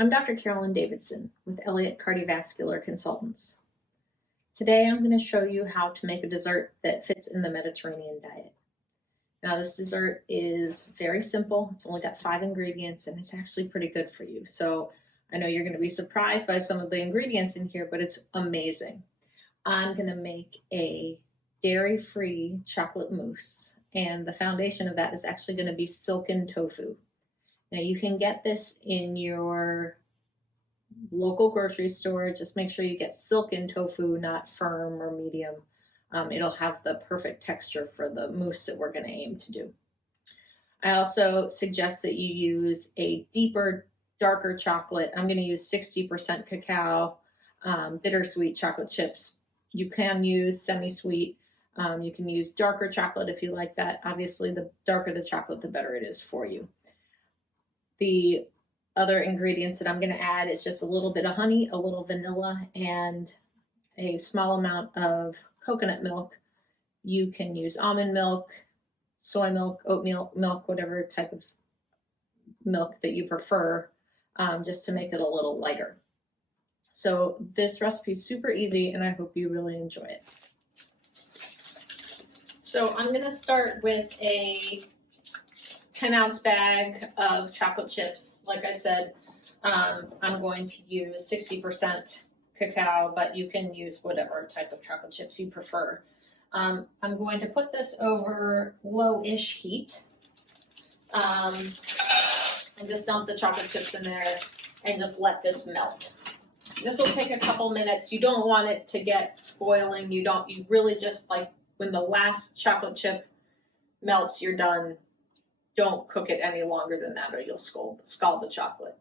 I'm Dr. Carolyn Davidson with Elliott Cardiovascular Consultants. Today I'm going to show you how to make a dessert that fits in the Mediterranean diet. Now this dessert is very simple. It's only got 5 ingredients and it's actually pretty good for you. So I know you're going to be surprised by some of the ingredients in here, but it's amazing. I'm going to make a dairy-free chocolate mousse, and the foundation of that is actually going to be silken tofu. Now you can get this in your local grocery store. Just make sure you get silken tofu, not firm or medium. It'll have the perfect texture for the mousse that we're going to aim to do. I also suggest that you use a deeper, darker chocolate. I'm going to use 60% cacao, bittersweet chocolate chips. You can use semi-sweet. You can use darker chocolate if you like that. Obviously, the darker the chocolate, the better it is for you. The other ingredients that I'm going to add is just a little bit of honey, a little vanilla, and a small amount of coconut milk. You can use almond milk, soy milk, oatmeal milk, whatever type of milk that you prefer, just to make it a little lighter. So this recipe is super easy and I hope you really enjoy it. So I'm going to start with a 10-ounce bag of chocolate chips. Like I said, I'm going to use 60% cacao, but you can use whatever type of chocolate chips you prefer. I'm going to put this over low-ish heat and just dump the chocolate chips in there and just let this melt. This will take a couple minutes. You don't want it to get boiling. You really just, like, when the last chocolate chip melts, you're done. Don't cook it any longer than that or you'll scald the chocolate.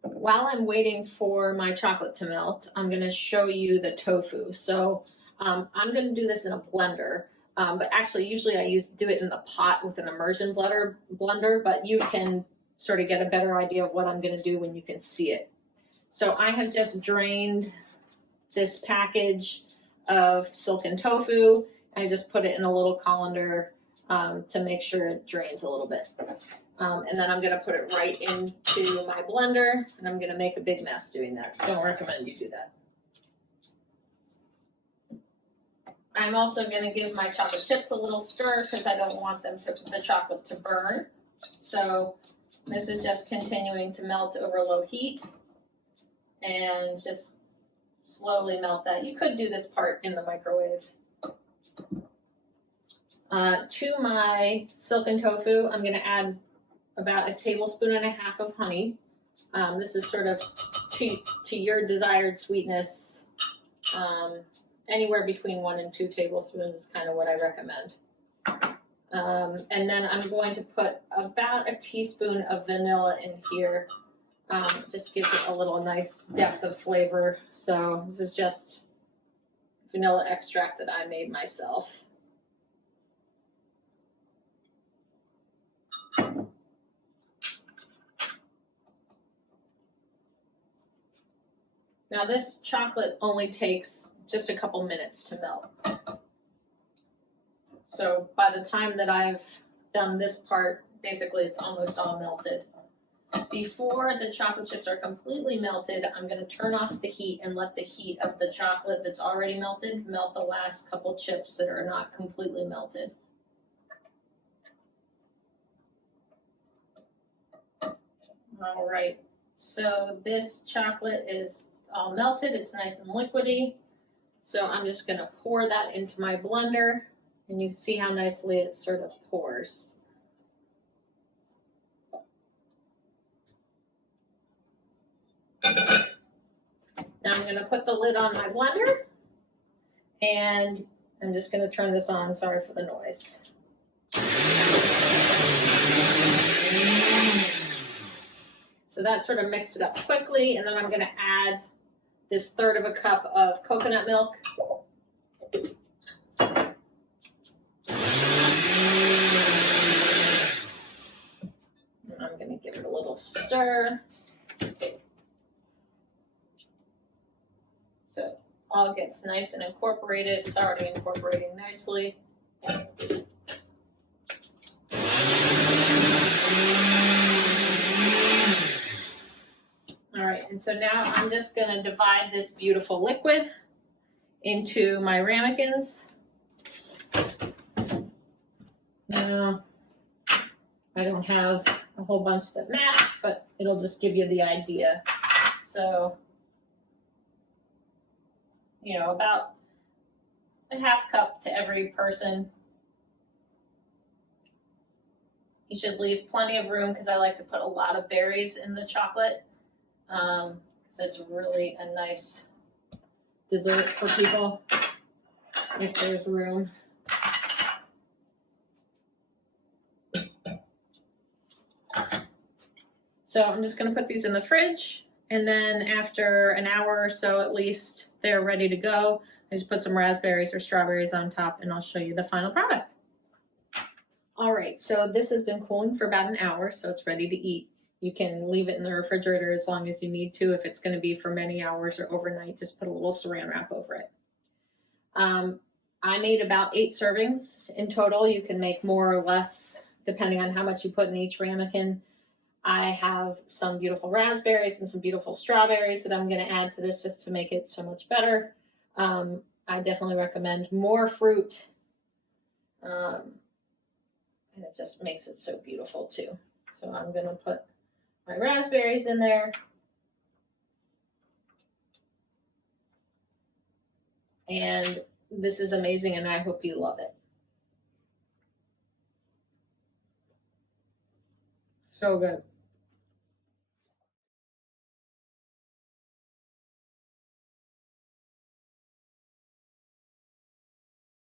While I'm waiting for my chocolate to melt, I'm going to show you the tofu. So I'm going to do this in a blender, but actually usually I do it in the pot with an immersion blender, but you can sort of get a better idea of what I'm going to do when you can see it. So I have just drained this package of silken tofu. I just put it in a little colander to make sure it drains a little bit. And then I'm going to put it right into my blender, and I'm going to make a big mess doing that. Don't recommend you do that. I'm also going to give my chocolate chips a little stir because I don't want the chocolate to burn. So this is just continuing to melt over low heat and just slowly melt that. You could do this part in the microwave. To my silken tofu, I'm going to add about 1.5 tablespoons of honey. This is sort of to your desired sweetness. Anywhere between 1 and 2 tablespoons is kind of what I recommend. And then I'm going to put about 1 teaspoon of vanilla in here. Just gives it a little nice depth of flavor. So this is just vanilla extract that I made myself. Now this chocolate only takes just a couple minutes to melt. So by the time that I've done this part, basically it's almost all melted. Before the chocolate chips are completely melted, I'm going to turn off the heat and let the heat of the chocolate that's already melted melt the last couple chips that are not completely melted. All right, so this chocolate is all melted. It's nice and liquidy. So I'm just going to pour that into my blender, and you can see how nicely it sort of pours. Now I'm going to put the lid on my blender, and I'm just going to turn this on. Sorry for the noise. So that sort of mixed it up quickly, and then I'm going to add this 1/3 cup of coconut milk. And I'm going to give it a little stir. So it all gets nice and incorporated. It's already incorporating nicely. And so now I'm just gonna divide this beautiful liquid into my ramekins. Now, I don't have a whole bunch that match, but it'll just give you the idea. So, you know, about a half cup to every person. You should leave plenty of room because I like to put a lot of berries in the chocolate. Because it's really a nice dessert for people if there's room. So I'm just going to put these in the fridge, and then after an hour or so at least, they're ready to go. I just put some raspberries or strawberries on top, and I'll show you the final product. All right, so this has been cooling for about an hour, so it's ready to eat. You can leave it in the refrigerator as long as you need to. If it's going to be for many hours or overnight, just put a little saran wrap over it. I made about 8 servings in total. You can make more or less depending on how much you put in each ramekin. I have some beautiful raspberries and some beautiful strawberries that I'm going to add to this just to make it so much better. I definitely recommend more fruit. And it just makes it so beautiful too. So I'm going to put my raspberries in there. And this is amazing, and I hope you love it. So good.